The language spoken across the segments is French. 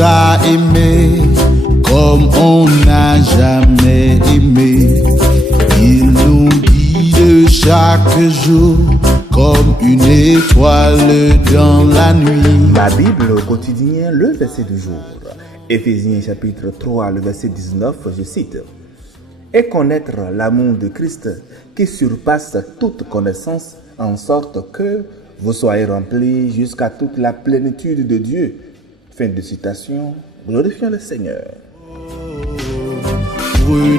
a aimés comme on n'a jamais aimé. Il nous guide chaque jour comme une étoile dans la nuit. La Bible au quotidien, le verset du jour. Éphésiens chapitre 3, le verset 19, je cite. Et connaître l'amour de Christ qui surpasse toute connaissance, en sorte que vous soyez remplis jusqu'à toute la plénitude de Dieu. Fin de citation. Glorifions le Seigneur. Prenez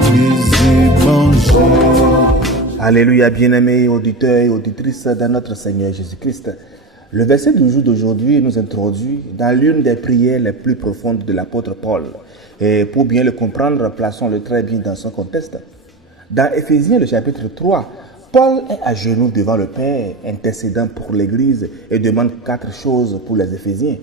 et mangez. Alléluia, bien-aimés auditeurs et auditrices de notre Seigneur Jésus-Christ. Le verset du jour d'aujourd'hui nous introduit dans l'une des prières les plus profondes de l'apôtre Paul. Et pour bien le comprendre, plaçons-le très bien dans son contexte. Dans Éphésiens, le chapitre 3, Paul est à genoux devant le Père, intercédant pour l'Église et demande 4 choses pour les Éphésiens.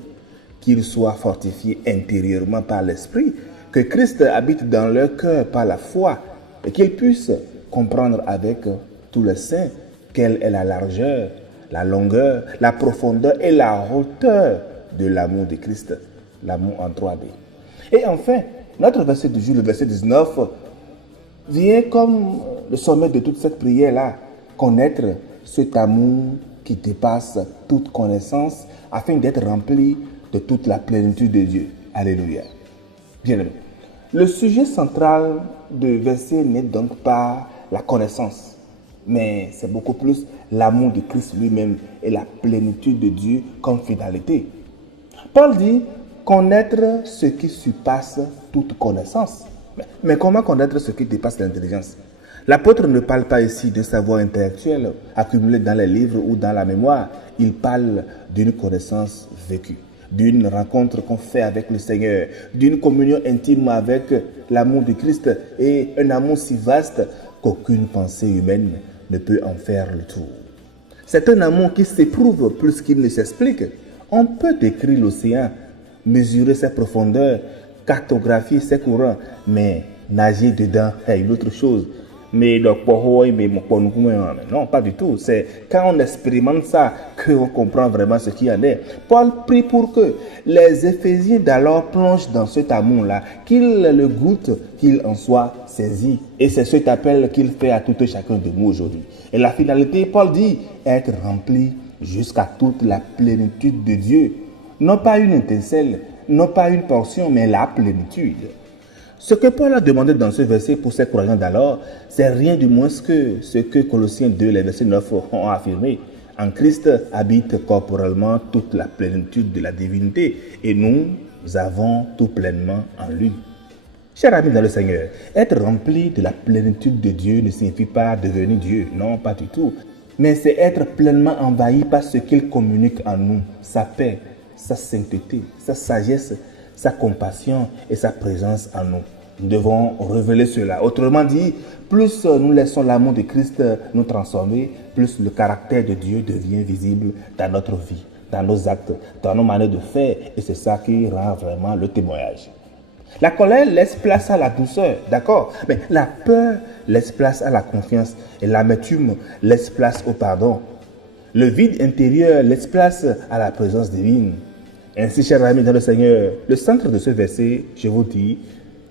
Qu'ils soient fortifiés intérieurement par l'Esprit, que Christ habite dans leur cœur par la foi et qu'ils puissent comprendre avec tous les saints quelle est la largeur, la longueur, la profondeur et la hauteur de l'amour de Christ, l'amour en 3D. Et enfin, notre verset du jour, le verset 19, vient comme le sommet de toute cette prière-là, connaître cet amour qui dépasse toute connaissance afin d'être rempli de toute la plénitude de Dieu. Alléluia. Bien-aimé. Le sujet central du verset n'est donc pas la connaissance, mais c'est beaucoup plus l'amour de Christ lui-même et la plénitude de Dieu comme finalité. Paul dit connaître ce qui surpasse toute connaissance. Mais comment connaître ce qui dépasse l'intelligence? L'apôtre ne parle pas ici de savoir intellectuel accumulé dans les livres ou dans la mémoire. Il parle d'une connaissance vécue, d'une rencontre qu'on fait avec le Seigneur, d'une communion intime avec l'amour de Christ et un amour si vaste qu'aucune pensée humaine ne peut en faire le tour. C'est un amour qui s'éprouve plus qu'il ne s'explique. On peut décrire l'océan, mesurer ses profondeurs, cartographier ses courants, mais nager dedans est une autre chose. Mais non, pas du tout. C'est quand on expérimente ça qu'on comprend vraiment ce qu'il y en est. Paul prie pour que les Éphésiens d'alors plongent dans cet amour-là, qu'ils le goûtent, qu'ils en soient saisis. Et c'est cet appel qu'il fait à tout et chacun de nous aujourd'hui. Et la finalité, Paul dit, être rempli jusqu'à toute la plénitude de Dieu. Non pas une étincelle, non pas une portion, mais la plénitude. Ce que Paul a demandé dans ce verset pour ses croyants d'alors, c'est rien du moins que ce que Colossiens 2, les versets 9 ont affirmé. En Christ habite corporellement toute la plénitude de la divinité et nous avons tout pleinement en lui. Chers amis dans le Seigneur, être rempli de la plénitude de Dieu ne signifie pas devenir Dieu, non, pas du tout. Mais c'est être pleinement envahi par ce qu'il communique en nous, sa paix, sa sainteté, sa sagesse, sa compassion et sa présence en nous. Nous devons révéler cela. Autrement dit, plus nous laissons l'amour de Christ nous transformer, plus le caractère de Dieu devient visible dans notre vie, dans nos actes, dans nos manières de faire. Et c'est ça qui rend vraiment le témoignage. La colère laisse place à la douceur, d'accord? Mais la peur laisse place à la confiance et l'amertume laisse place au pardon. Le vide intérieur laisse place à la présence divine. Ainsi, chers amis dans le Seigneur, le centre de ce verset, je vous dis,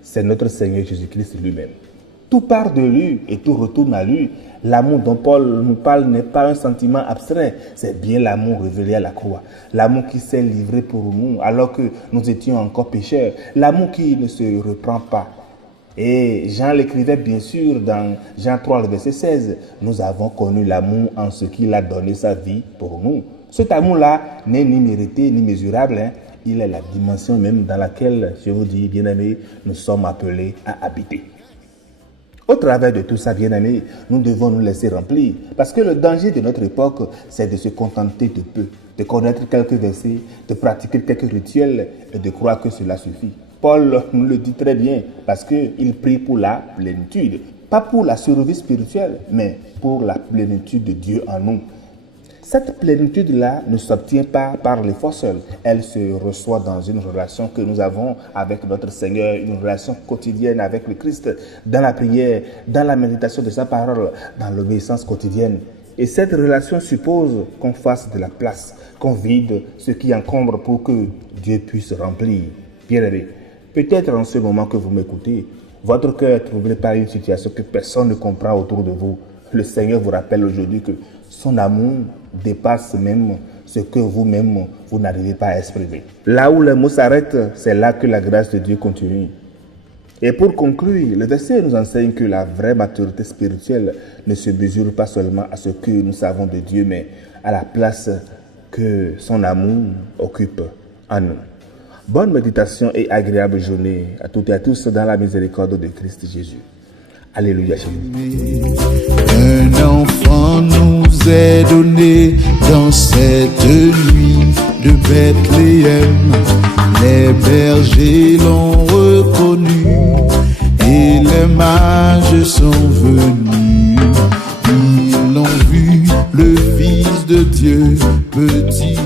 c'est notre Seigneur Jésus-Christ lui-même. Tout part de lui et tout retourne à lui. L'amour dont Paul nous parle n'est pas un sentiment abstrait, c'est bien l'amour révélé à la croix. L'amour qui s'est livré pour nous alors que nous étions encore pécheurs. L'amour qui ne se reprend pas. Et Jean l'écrivait bien sûr dans Jean 3, le verset 16. Nous avons connu l'amour en ce qu'il a donné sa vie pour nous. Cet amour-là n'est ni mérité ni mesurable. Il est la dimension même dans laquelle, je vous dis, bien-aimés, nous sommes appelés à habiter. Au travers de tout ça, bien-aimés, nous devons nous laisser remplir. Parce que le danger de notre époque, c'est de se contenter de peu, de connaître quelques versets, de pratiquer quelques rituels et de croire que cela suffit. Paul nous le dit très bien parce qu'il prie pour la plénitude. Pas pour la survie spirituelle, mais pour la plénitude de Dieu en nous. Cette plénitude-là ne s'obtient pas par l'effort seul. Elle se reçoit dans une relation que nous avons avec notre Seigneur, une relation quotidienne avec le Christ, dans la prière, dans la méditation de sa parole, dans l'obéissance quotidienne. Et cette relation suppose qu'on fasse de la place, qu'on vide ce qui encombre pour que Dieu puisse remplir. Bien-aimés, peut-être en ce moment que vous m'écoutez, votre cœur est troublé par une situation que personne ne comprend autour de vous. Le Seigneur vous rappelle aujourd'hui que son amour dépasse même ce que vous-même, vous n'arrivez pas à exprimer. Là où les mots s'arrêtent, c'est là que la grâce de Dieu continue. Et pour conclure, le verset nous enseigne que la vraie maturité spirituelle ne se mesure pas seulement à ce que nous savons de Dieu, mais à la place que son amour occupe en nous. Bonne méditation et agréable journée à toutes et à tous dans la miséricorde de Christ Jésus. Alléluia. Un enfant nous est donné dans cette nuit de Bethléem. Les bergers l'ont reconnu et les mages sont venus. Ils l'ont vu, le Fils de Dieu, petit